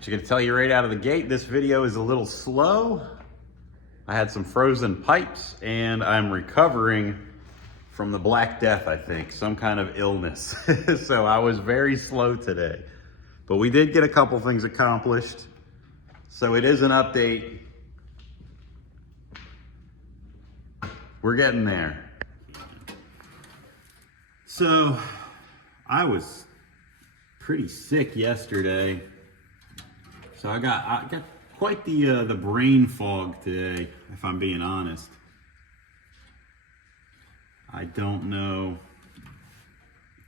Just gonna tell you right out of the gate, this video is a little slow. I had some frozen pipes and I'm recovering from the Black Death, I think, some kind of illness. So I was very slow today, but we did get a couple things accomplished. So it is an update. We're getting there. So I was pretty sick yesterday. So I got quite the brain fog today, if I'm being honest. I don't know.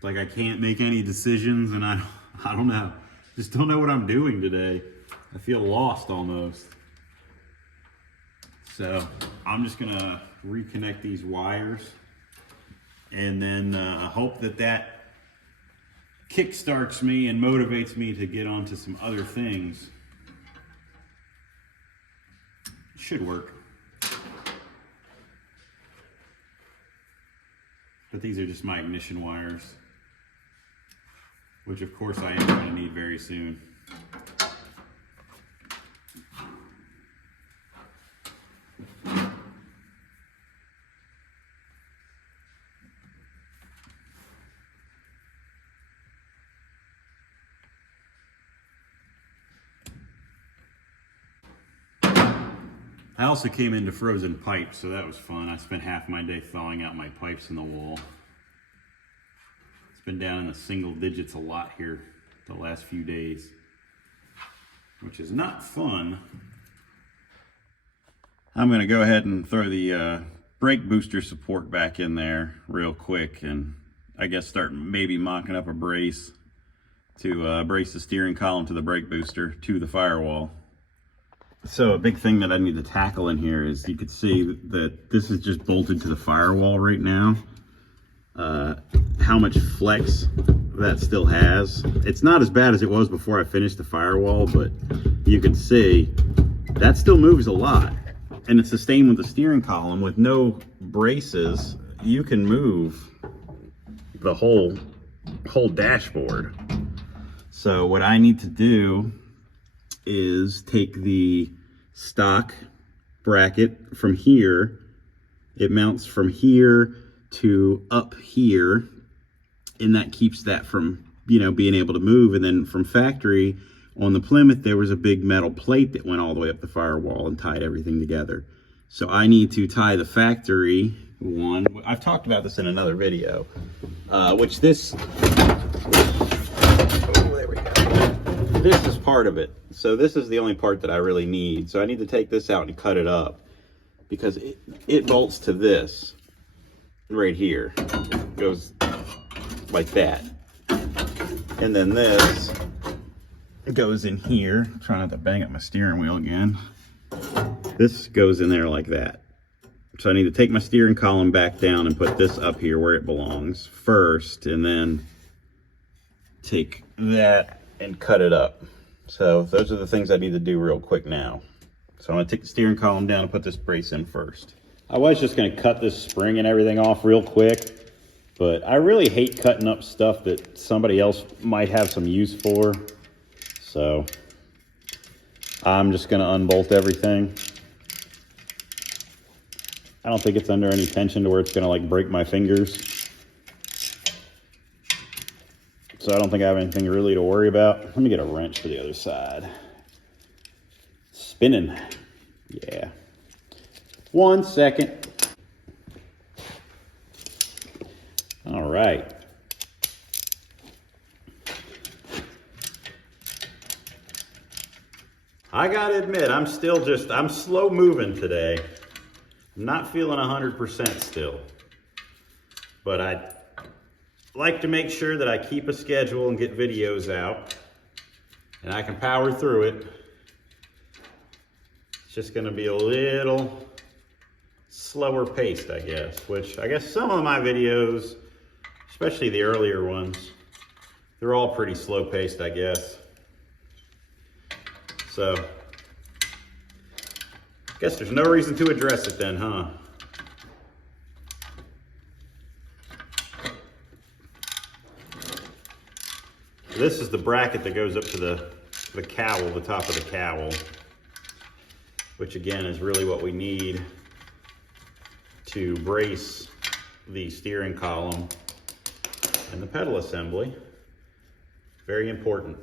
Like, I can't make any decisions, and I don't know. Just don't know what I'm doing today. I feel lost almost. So I'm just gonna reconnect these wires, and then hope that kickstarts me and motivates me to get onto some other things. Should work. But these are just my ignition wires, which of course I am going to need very soon. I also came into frozen pipes, so that was fun. I spent half my day thawing out my pipes in the wall. It's been down in the single digits a lot here the last few days, which is not fun. I'm gonna go ahead and throw the brake booster support back in there real quick, and I guess start maybe mocking up a brace to brace the steering column to the brake booster to the firewall. So a big thing that I need to tackle in here is, you could see that this is just bolted to the firewall right now. How much flex that still has. It's not as bad as it was before I finished the firewall, but you can see that still moves a lot. And it's the same with the steering column. With no braces, you can move the whole dashboard. So what I need to do is take the stock bracket from here. It mounts from here to up here, and that keeps that from, being able to move. And then from factory on the Plymouth, there was a big metal plate that went all the way up the firewall and tied everything together. So I need to tie the factory one. I've talked about this in another video, which this, there we go. This is part of it. So this is the only part that I really need. So I need to take this out and cut it up, because it bolts to this right here. It goes like that. And then this goes in here. I'm trying not to bang up my steering wheel again. This goes in there like that. So I need to take my steering column back down and put this up here where it belongs first, and then take that and cut it up. So those are the things I need to do real quick now. So I'm gonna take the steering column down and put this brace in first. I was just gonna cut this spring and everything off real quick, but I really hate cutting up stuff that somebody else might have some use for. So I'm just gonna unbolt everything. I don't think it's under any tension to where it's gonna like break my fingers. So I don't think I have anything really to worry about. Let me get a wrench for the other side. Spinning. Yeah. 1 second. All right. I gotta admit, I'm slow moving today. I'm not feeling 100% still. But I like to make sure that I keep a schedule and get videos out, and I can power through it. It's just gonna be a little slower paced, I guess, which I guess some of my videos, especially the earlier ones, they're all pretty slow paced, I guess. So, guess there's no reason to address it then, huh? This is the bracket that goes up to the the cowl, the top of the cowl, which again is really what we need to brace the steering column and the pedal assembly. Very important.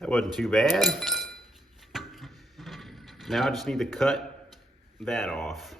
That wasn't too bad. Now I just need to cut that off.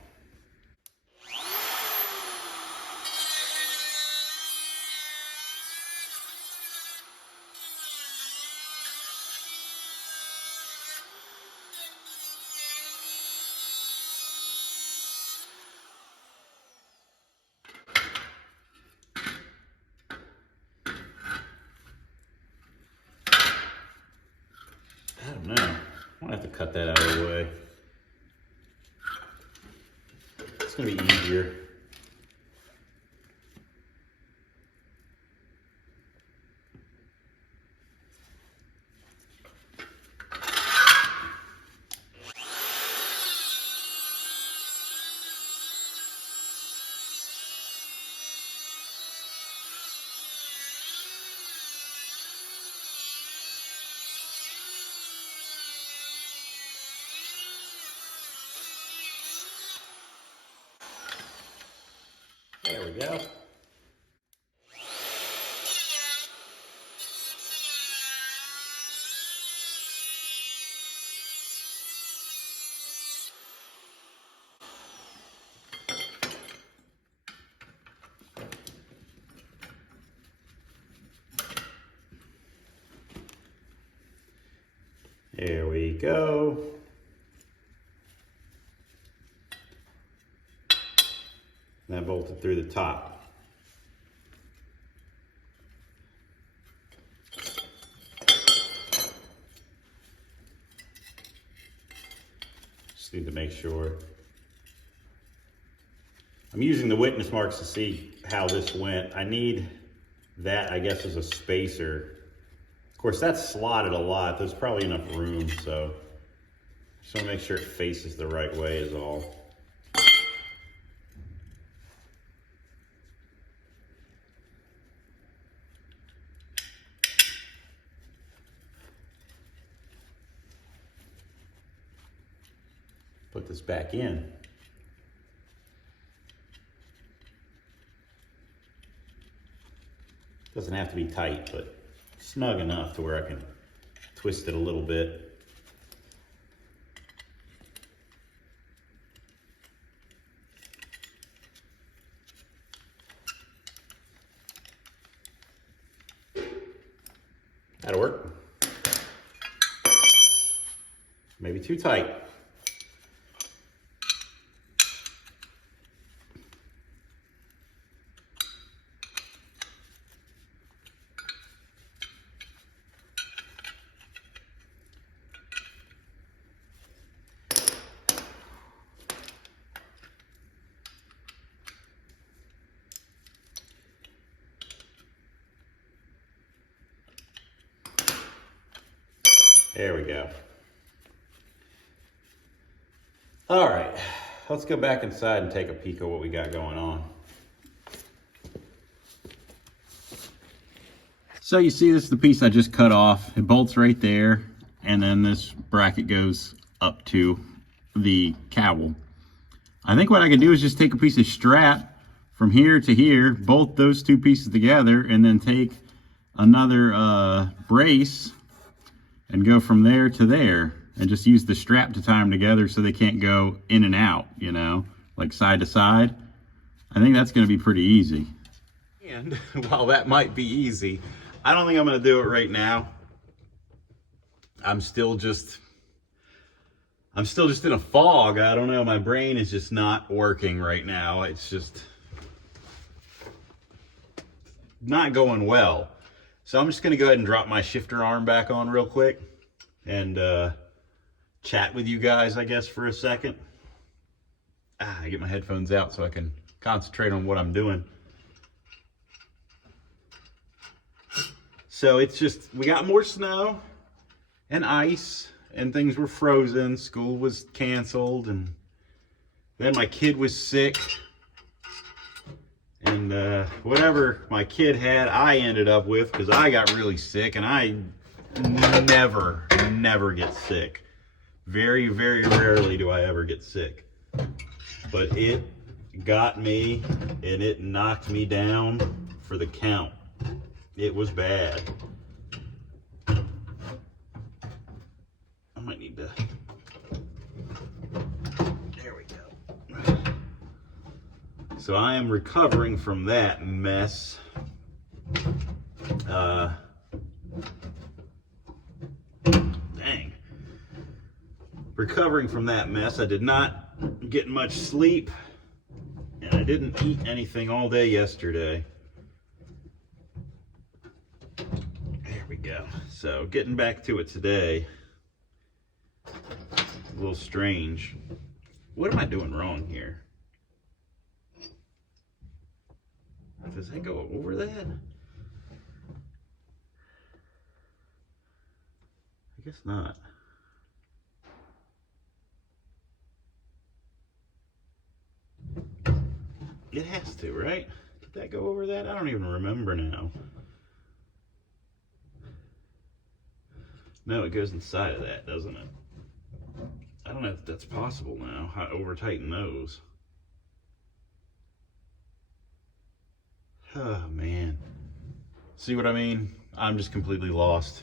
I don't know. I'm gonna have to cut that out of the way. It's gonna be easier. There we go. There we go. That bolted through the top. Just need to make sure. I'm using the witness marks to see how this went. I need that, I guess, as a spacer. Of course, that's slotted a lot. There's probably enough room, so just want to make sure it faces the right way is all. Put this back in. Doesn't have to be tight, but snug enough to where I can twist it a little bit. That'll work. Maybe too tight. There we go. All right, let's go back inside and take a peek at what we got going on. So you see, this is the piece I just cut off. It bolts right there, and then this bracket goes up to the cowl. I think what I could do is just take a piece of strap from here to here, bolt those two pieces together, and then take another brace and go from there to there, and just use the strap to tie them together so they can't go in and out, you know, like side to side. I think that's going to be pretty easy. And while that might be easy, I don't think I'm going to do it right now. I'm still just in a fog. I don't know. My brain is just not working right now. It's just not going well. So I'm just going to go ahead and drop my shifter arm back on real quick and chat with you guys, I guess, for a second. I get my headphones out so I can concentrate on what I'm doing. So it's just, we got more snow and ice and things were frozen. School was canceled, and then my kid was sick. And whatever my kid had, I ended up with, because I got really sick, and I never get sick. Very, very rarely do I ever get sick. But it got me, and it knocked me down for the count. It was bad. I might need to... There we go. So I am recovering from that mess. Dang. Recovering from that mess. I did not get much sleep, and I didn't eat anything all day yesterday. There we go. So getting back to it today, a little strange. What am I doing wrong here? Does that go over that? I guess not. It has to, right? Did that go over that? I don't even remember now. No, it goes inside of that, doesn't it? I don't know if that's possible now. How to over tighten those. Oh man. See what I mean? I'm just completely lost.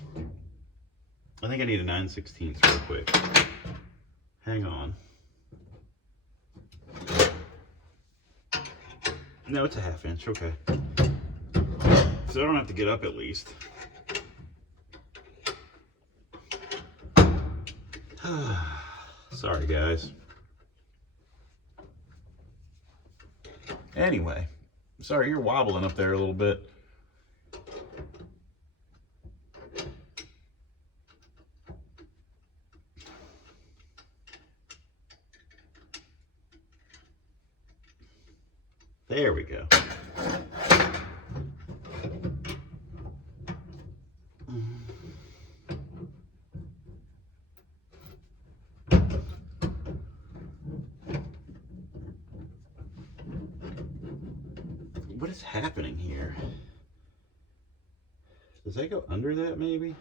I think I need a 9/16 real quick. Hang on. No, it's a 1/2 inch, okay. So I don't have to get up at least. Sorry guys. Anyway, sorry you're wobbling up there a little bit. There we go. What is happening here? Does that go under that maybe?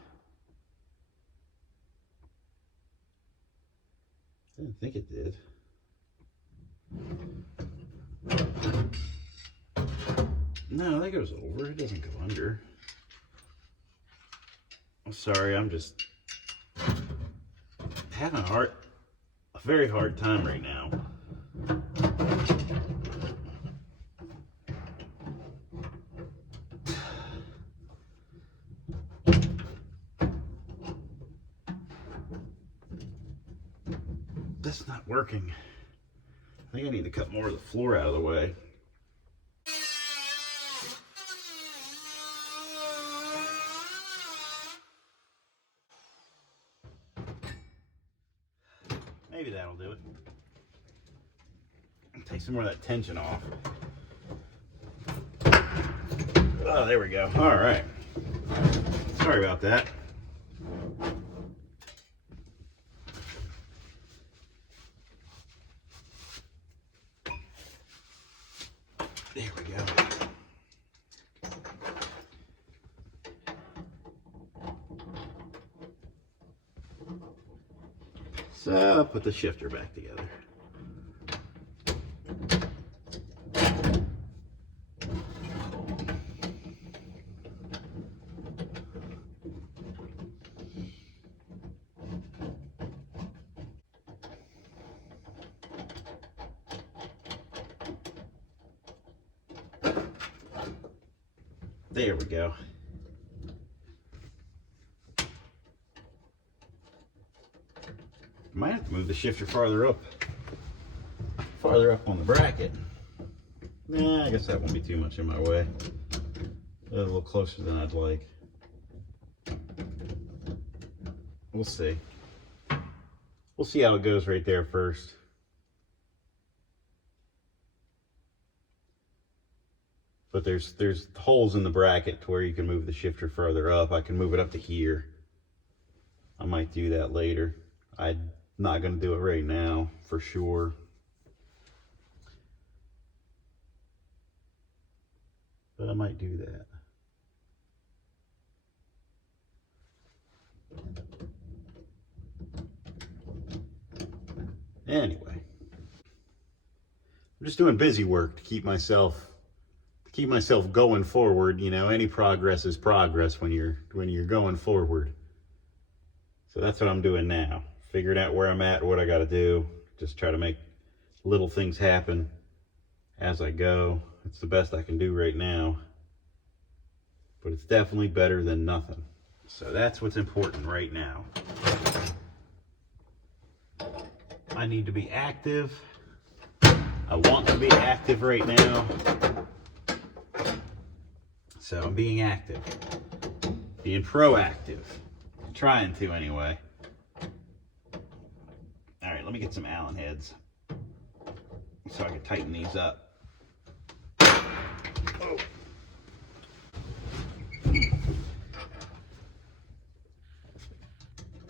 I didn't think it did. No, that goes over. It doesn't go under. I'm sorry, I'm just having a very hard time right now. That's not working. I think I need to cut more of the floor out of the way. Maybe that'll do it. Take some more of that tension off. Oh, there we go. All right. Sorry about that. There we go. So I'll put the shifter back together. There we go. Might have to move the shifter farther up on the bracket. Nah, I guess that won't be too much in my way. A little closer than I'd like. We'll see. We'll see how it goes right there first. But there's holes in the bracket to where you can move the shifter further up. I can move it up to here. I might do that later. I'm not going to do it right now for sure. But I might do that. Anyway, I'm just doing busy work to keep myself going forward. You know, any progress is progress when you're going forward. So that's what I'm doing now. Figuring out where I'm at, what I got to do. Just try to make little things happen as I go. It's the best I can do right now. But it's definitely better than nothing. So that's what's important right now. I need to be active. I want to be active right now. So I'm being active. Being proactive. Trying to anyway. All right, let me get some Allen heads so I can tighten these up. Oh.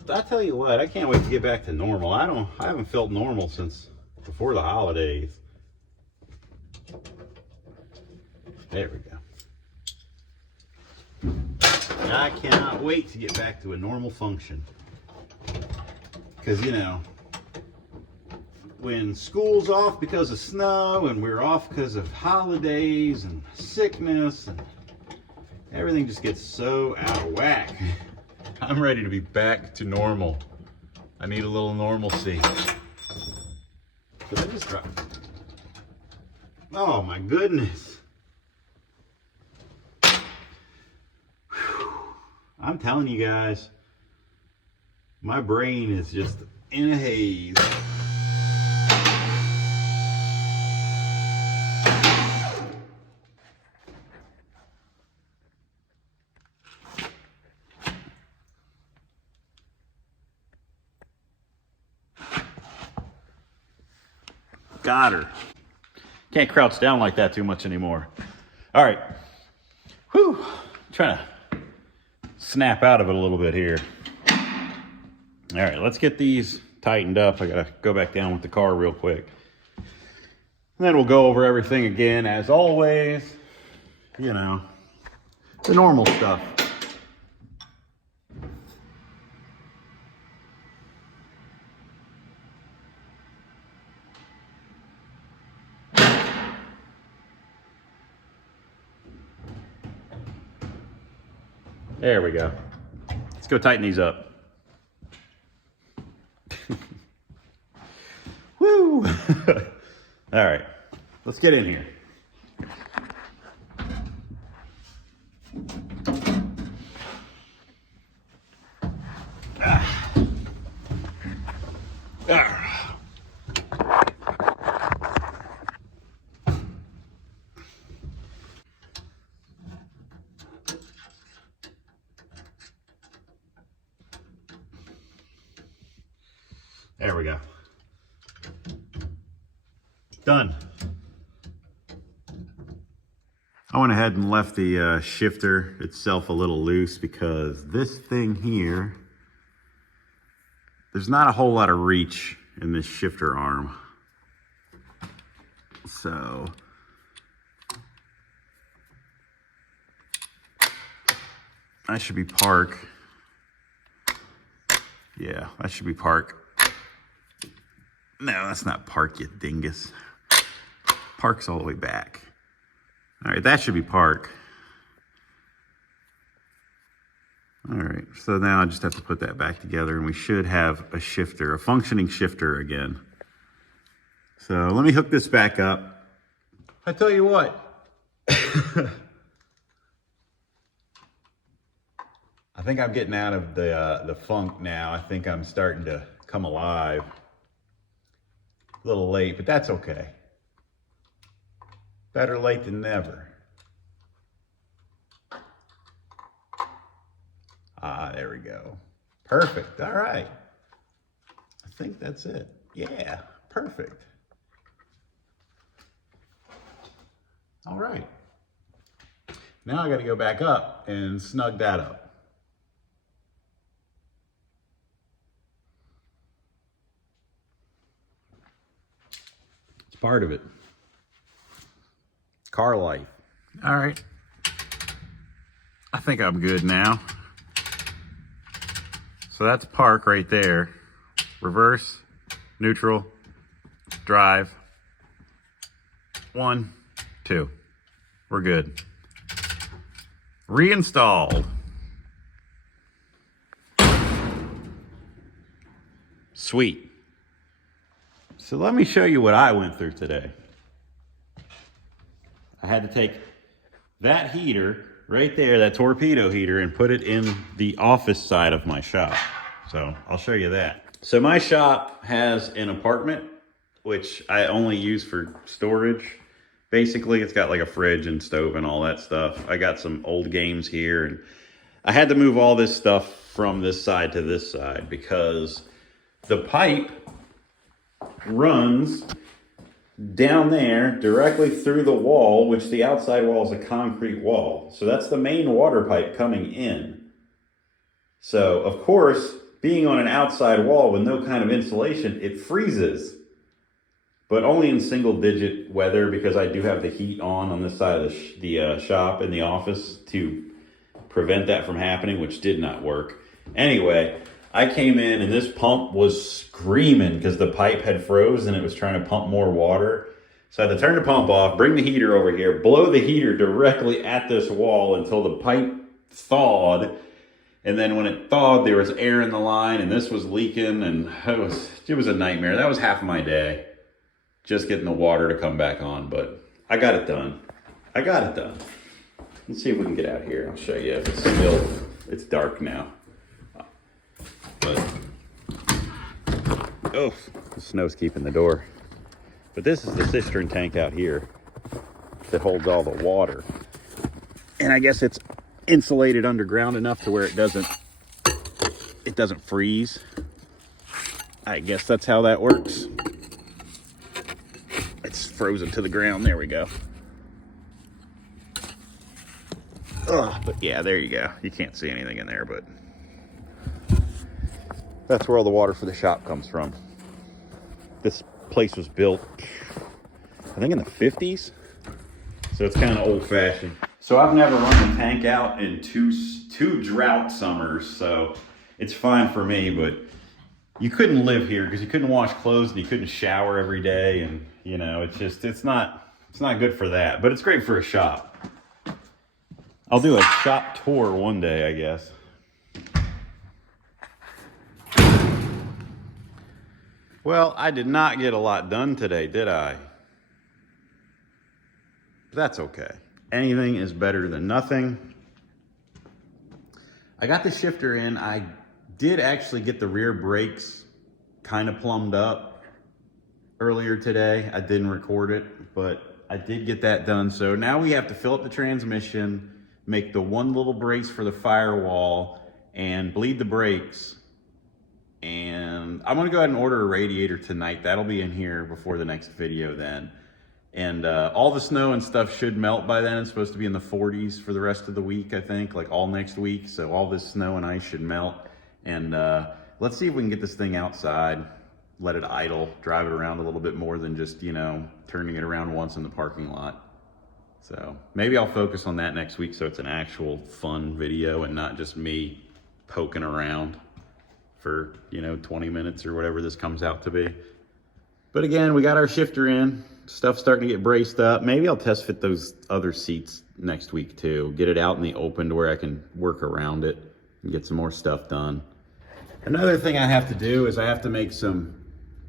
I tell you what, I can't wait to get back to normal. I haven't felt normal since before the holidays. There we go. I cannot wait to get back to a normal function. Because, you know, when school's off because of snow and we're off because of holidays and sickness, and everything just gets so out of whack. I'm ready to be back to normal. I need a little normalcy. Did I just drop? Oh my goodness. I'm telling you guys, my brain is just in a haze. Got her. Can't crouch down like that too much anymore. All right. Whew. Trying to snap out of it a little bit here. All right, let's get these tightened up. I gotta go back down with the car real quick. And then we'll go over everything again as always. You know, the normal stuff. There we go. Let's go tighten these up. Woo! All right, let's get in here. There we go. Done. I went ahead and left the shifter itself a little loose because this thing here, there's not a whole lot of reach in this shifter arm. So I should be park. Yeah, that should be park. No, that's not park, you dingus. Park's all the way back. All right, that should be park. All right, so now I just have to put that back together and we should have a shifter, a functioning shifter again. So let me hook this back up. I tell you what. I think I'm getting out of the funk now. I think I'm starting to come alive. A little late, but that's okay. Better late than never. Ah, there we go. Perfect. All right. I think that's it. Yeah, perfect. All right. Now I got to go back up and snug that up. It's part of it. Car life. All right. I think I'm good now. So that's park right there. Reverse, neutral, drive. 1, 2. We're good. Reinstalled. Sweet. So let me show you what I went through today. I had to take that heater right there, that torpedo heater, and put it in the office side of my shop. So I'll show you that. So my shop has an apartment, which I only use for storage. Basically, it's got like a fridge and stove and all that stuff. I got some old games here, and I had to move all this stuff from this side to this side because the pipe runs down there directly through the wall, which the outside wall is a concrete wall. So that's the main water pipe coming in. So, of course, being on an outside wall with no kind of insulation, it freezes. But only in single-digit weather, because I do have the heat on this side of the shop in the office to prevent that from happening, which did not work. Anyway, I came in and this pump was screaming because the pipe had froze and it was trying to pump more water. So I had to turn the pump off, bring the heater over here, blow the heater directly at this wall until the pipe thawed. And then when it thawed, there was air in the line and this was leaking, and it was a nightmare. That was half of my day, just getting the water to come back on, but I got it done. I got it done. Let's see if we can get out here. I'll show you if it's still, it's dark now. But, oh, the snow's keeping the door. But this is the cistern tank out here that holds all the water. And I guess it's insulated underground enough to where it doesn't freeze. I guess that's how that works. It's frozen to the ground. There we go. But yeah, there you go. You can't see anything in there, but that's where all the water for the shop comes from. This place was built, I think, in the 50s. So it's kind of old-fashioned. So I've never run the tank out in two drought summers, so it's fine for me, but you couldn't live here because you couldn't wash clothes and you couldn't shower every day, and you know, it's not good for that, but it's great for a shop. I'll do a shop tour one day, I guess. Well, I did not get a lot done today, did I? That's okay. Anything is better than nothing. I got the shifter in. I did actually get the rear brakes kind of plumbed up earlier today. I didn't record it, but I did get that done. So now we have to fill up the transmission, make the one little brace for the firewall, and bleed the brakes. And I'm gonna go ahead and order a radiator tonight. That'll be in here before the next video then. And all the snow and stuff should melt by then. It's supposed to be in the 40s for the rest of the week, I think, like all next week. So all this snow and ice should melt. And let's see if we can get this thing outside, let it idle, drive it around a little bit more than just, you know, turning it around once in the parking lot. So maybe I'll focus on that next week so it's an actual fun video and not just me poking around for, you know, 20 minutes or whatever this comes out to be. But again, we got our shifter in. Stuff's starting to get braced up. Maybe I'll test fit those other seats next week too. Get it out in the open to where I can work around it and get some more stuff done. Another thing I have to do is I have to make some,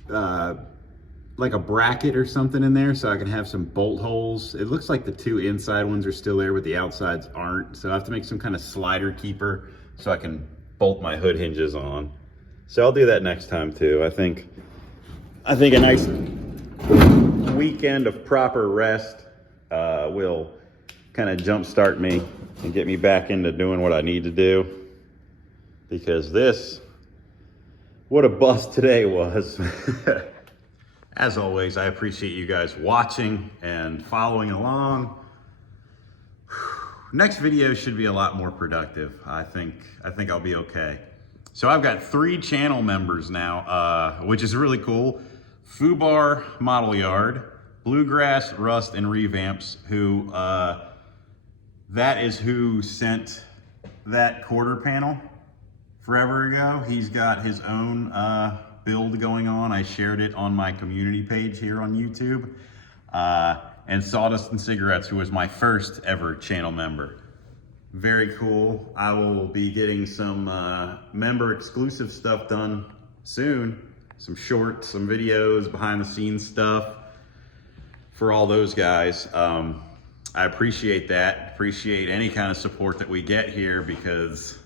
like a bracket or something in there so I can have some bolt holes. It looks like the two inside ones are still there, but the outsides aren't. So I have to make some kind of slider keeper so I can bolt my hood hinges on. So I'll do that next time too. I think a nice weekend of proper rest will kind of jumpstart me and get me back into doing what I need to do, because what a bust today was. As always, I appreciate you guys watching and following along. Next video should be a lot more productive. I think I'll be okay. So I've got 3 channel members now, which is really cool. Fubar Model Yard, Bluegrass, Rust, and Revamps, who, that is who sent that quarter panel forever ago. He's got his own build going on. I shared it on my community page here on YouTube. And Sawdust and Cigarettes, who was my first ever channel member. Very cool. I will be getting some member exclusive stuff done soon. Some shorts, some videos, behind the scenes stuff for all those guys. I appreciate that. Appreciate any kind of support that we get here, because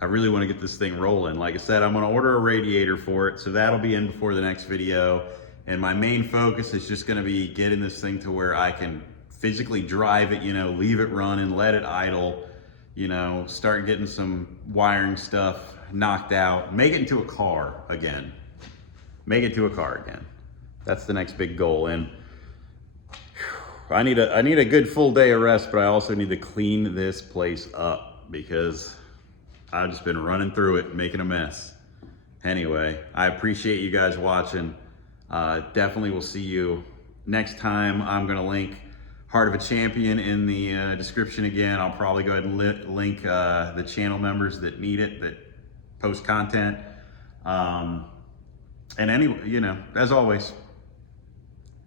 I really want to get this thing rolling. Like I said, I'm going to order a radiator for it, so that'll be in before the next video. And my main focus is just going to be getting this thing to where I can physically drive it, you know, leave it running, let it idle, you know, start getting some wiring stuff knocked out, make it into a car again. Make it to a car again. That's the next big goal. And I need a good full day of rest, but I also need to clean this place up because I've just been running through it, making a mess. Anyway, I appreciate you guys watching. Definitely will see you next time. I'm gonna link Heart of a Champion in the description again. I'll probably go ahead and link the channel members that need it, that post content. And anyway, you know, as always,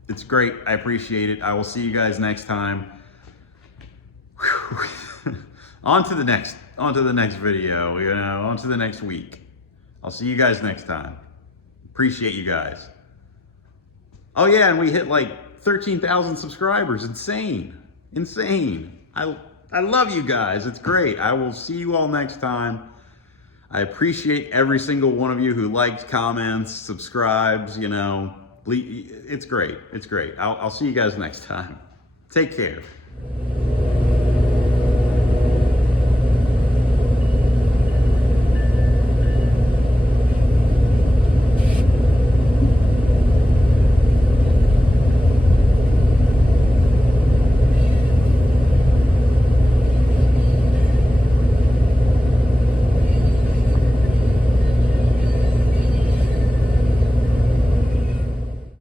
it's great. I appreciate it. I will see you guys next time. On to the next video, you know, on to the next week. I'll see you guys next time. Appreciate you guys. Oh yeah, and we hit like 13,000 subscribers. Insane. I love you guys. It's great. I will see you all next time. I appreciate every single one of you who likes, comments, subscribes, you know. It's great. I'll see you guys next time. Take care.